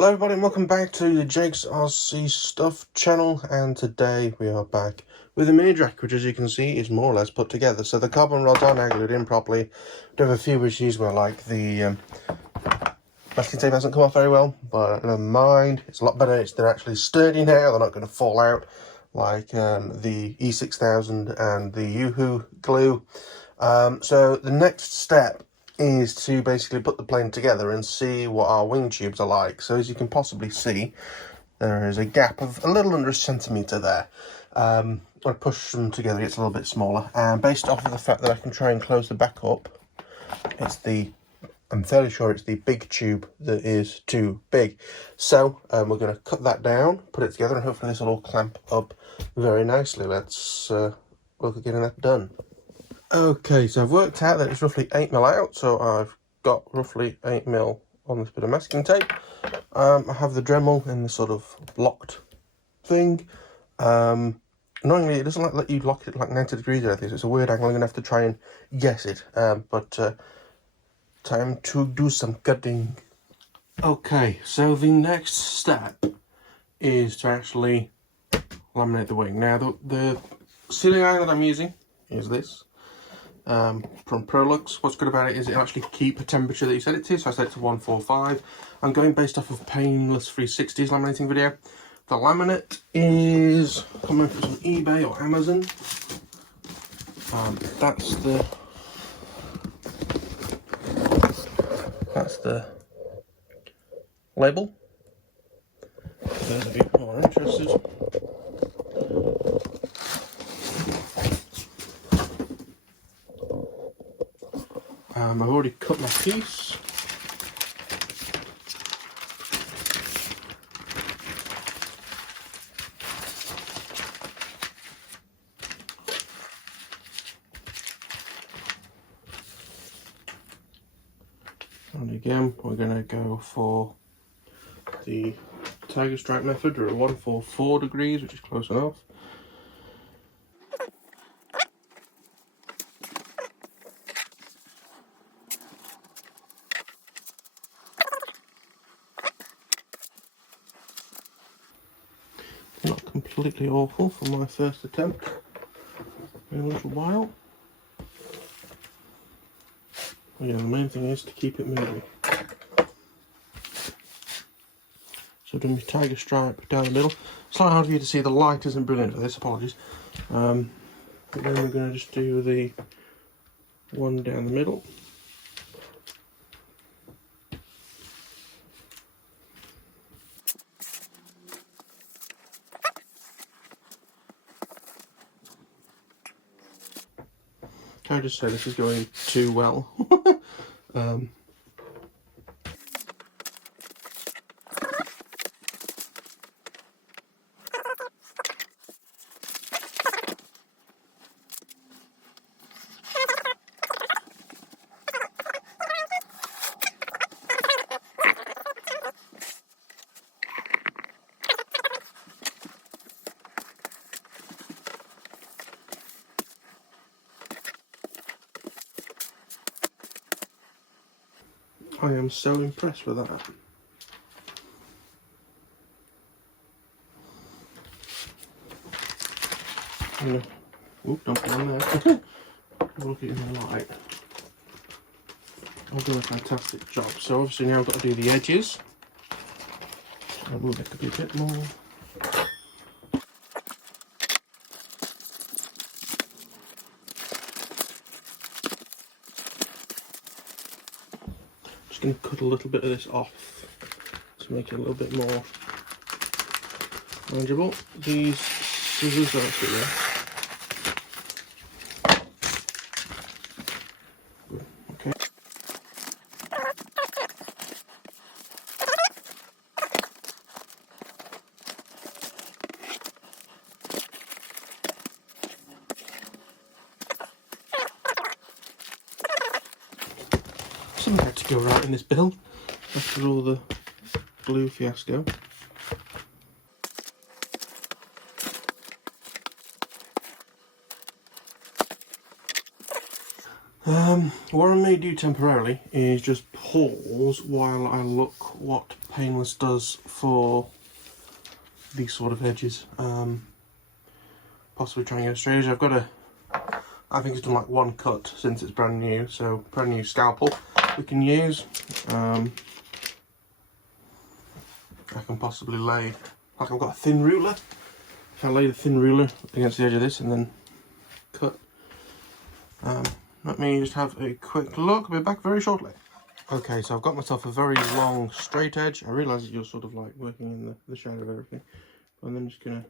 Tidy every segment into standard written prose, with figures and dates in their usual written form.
Hello everybody and welcome back to the Jake's RC Stuff channel, and today we are back with a mini Drak, which as you can see is more or less put together. So the carbon rods are now glued in properly. We have a few issues where like the masking tape hasn't come off very well, but never mind, it's a lot better. They're actually sturdy now, they're not going to fall out like the E6000 and the Yoo-Hoo glue. So the next step is to basically put the plane together and see what our wing tubes are like. So as you can possibly see, there is a gap of a little under a centimetre there. When I push them together, it's a little bit smaller, and based off of the fact that I can try and close the back up, I'm fairly sure it's the big tube that is too big. So we're going to cut that down, put it together, and hopefully this will all clamp up very nicely. Let's look at getting that done. Okay, so I've worked out that it's roughly 8mm out, so I've got roughly 8mm on this bit of masking tape. I have the Dremel in this sort of locked thing. Annoyingly, it doesn't let you lock it like 90 degrees or anything, so it's a weird angle. I'm going to have to try and guess it, but time to do some cutting. Okay, so the next step is to actually laminate the wing. Now, the sealing iron that I'm using is this. From Prolux. What's good about it is it'll actually keep a temperature that you set it to, so I set it to 145. I'm going based off of Painless 360's laminating video. The laminate is coming from eBay or Amazon. That's the label. For those of you who are interested. I've already cut my piece. And again, we're going to go for the tiger stripe method, or 144 degrees, which is close enough. Not completely awful for my first attempt in a little while. Yeah, the main thing is to keep it moving. So I've done my tiger stripe down the middle. Slightly hard for you to see, the light isn't brilliant for this, apologies. But then we're going to just do the one down the middle. Can I just say this is going too well? I am so impressed with that. Oop, don't put on there. Look at it in the light. I'll do a fantastic job. So obviously now I've got to do the edges. I'll move it to be a bit more. Just going to cut a little bit of this off to make it a little bit more manageable. These scissors are actually there. Good. Okay. Something had to go right in this build after all the glue fiasco. What I may do temporarily is just pause while I look what Painless does for these sort of edges. Possibly try and get a straight edge. I've got I think it's done like one cut since it's brand new, so brand new scalpel we can use. I can possibly lay, like I've got a thin ruler. If I lay the thin ruler against the edge of this and then cut. Let me just have a quick look. I'll be back very shortly. Okay, so I've got myself a very long straight edge. I realise that you're sort of like working in the shadow of everything. And then just gonna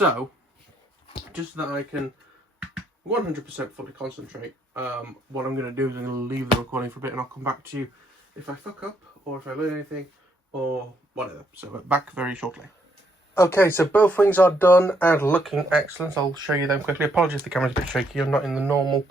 So, just so that I can 100% fully concentrate, what I'm going to do is I'm going to leave the recording for a bit, and I'll come back to you if I fuck up, or if I learn anything, or whatever. So back very shortly. Okay, so both wings are done and looking excellent. I'll show you them quickly. Apologies, the camera's a bit shaky. I'm not in the normal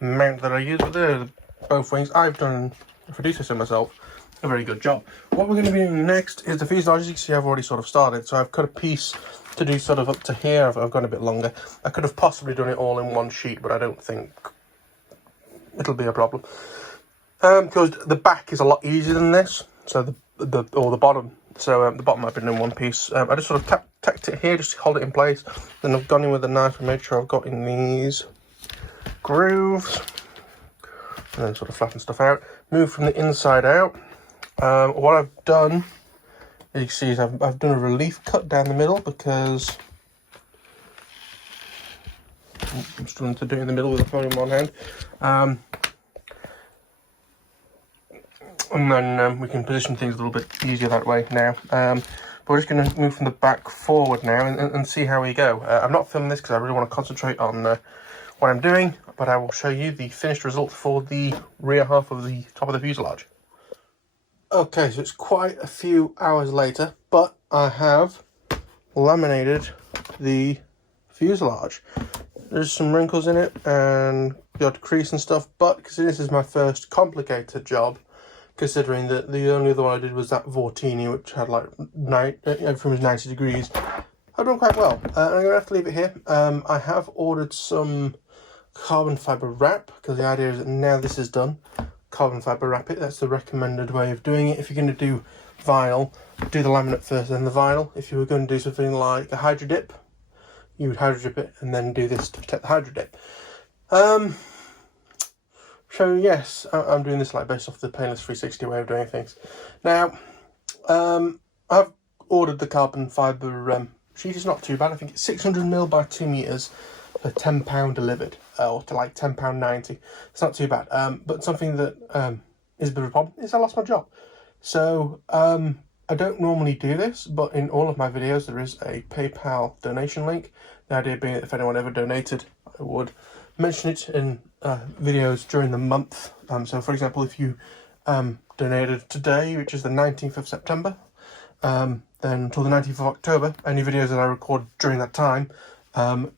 mount that I use, but they're both wings. I've done, if I do say so myself, a very good job. What we're going to be doing next is the fuselage. As you can see, I've already sort of started. So I've cut a piece to do sort of up to here. I've gone a bit longer. I could have possibly done it all in one sheet, but I don't think it'll be a problem. Because the back is a lot easier than this. So the bottom. So the bottom I've been in one piece. I just sort of tacked it here just to hold it in place. Then I've gone in with a knife and made sure I've got in these grooves. And then sort of flatten stuff out. Move from the inside out. What I've done, as you can see, is I've done a relief cut down the middle because I'm struggling to do it in the middle with the phone in one hand. And then we can position things a little bit easier that way now. But we're just going to move from the back forward now and see how we go. I'm not filming this because I really want to concentrate on what I'm doing, but I will show you the finished result for the rear half of the top of the fuselage. Okay, so it's quite a few hours later, but I have laminated the fuselage. There's some wrinkles in it and the odd crease and stuff, but because this is my first complicated job, considering that the only other one I did was that Vortini, which had like everything was 90 degrees, I've done quite well. I'm going to have to leave it here. I have ordered some carbon fibre wrap, because the idea is that now this is done, carbon fibre wrap it. That's the recommended way of doing it. If you're going to do vinyl, do the laminate first, then the vinyl. If you were going to do something like a hydro dip, you would hydro dip it and then do this to protect the hydro dip. So yes, I'm doing this like based off the painless 360 way of doing things. Now, I've ordered the carbon fibre sheet. It's not too bad. I think it's 600mm by 2 meters for £10 delivered, or to like £10.90. It's not too bad. But something that is a bit of a problem is I lost my job. So I don't normally do this, but in all of my videos there is a PayPal donation link. The idea being that if anyone ever donated, I would mention it in videos during the month. So for example, if you donated today, which is the 19th of September, then until the 19th of October, any videos that I record during that time,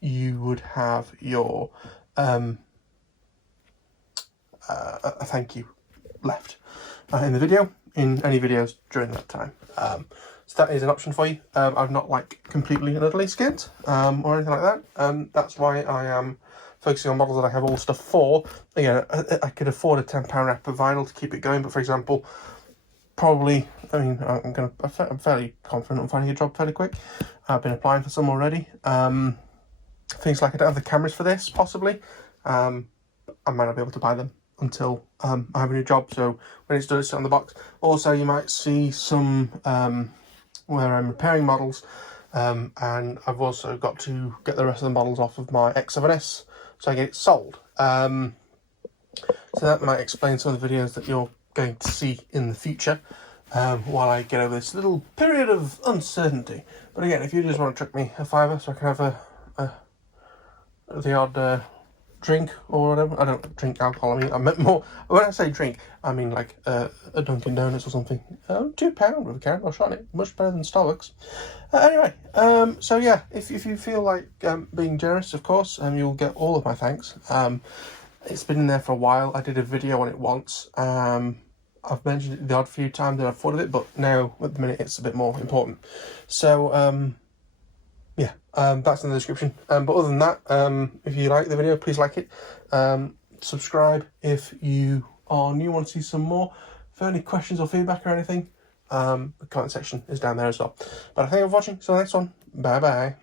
you would have your a thank you left in the video, in any videos during that time. So that is an option for you. I've not like completely and utterly skinned or anything like that. That's why I am focusing on models that I have all stuff for. Again, I could afford a £10 wrap of vinyl to keep it going, but for example, probably, I mean, I'm fairly confident I'm finding a job fairly quick. I've been applying for some already. Things like I don't have the cameras for this, possibly. I might not be able to buy them until I have a new job, so when it's done, it's on the box. Also, you might see some where I'm repairing models, and I've also got to get the rest of the models off of my X7S so I get it sold. So that might explain some of the videos that you're going to see in the future while I get over this little period of uncertainty. But again, if you just want to trick me a fiver so I can have the odd drink or whatever. I don't drink alcohol. I meant more, when I say drink, I mean like a Dunkin' Donuts or something. £2 with a can, I'll shine it. Much better than Starbucks. Anyway, so yeah, if you feel like being generous, of course, you'll get all of my thanks. It's been in there for a while. I did a video on it once. I've mentioned it the odd few times that I've thought of it, but now at the minute it's a bit more important. So yeah, that's in the description. But other than that, if you like the video, please like it. Subscribe if you are new, want to see some more. For any questions or feedback or anything, the comment section is down there as well. But I thank you for watching. So the next one, bye bye.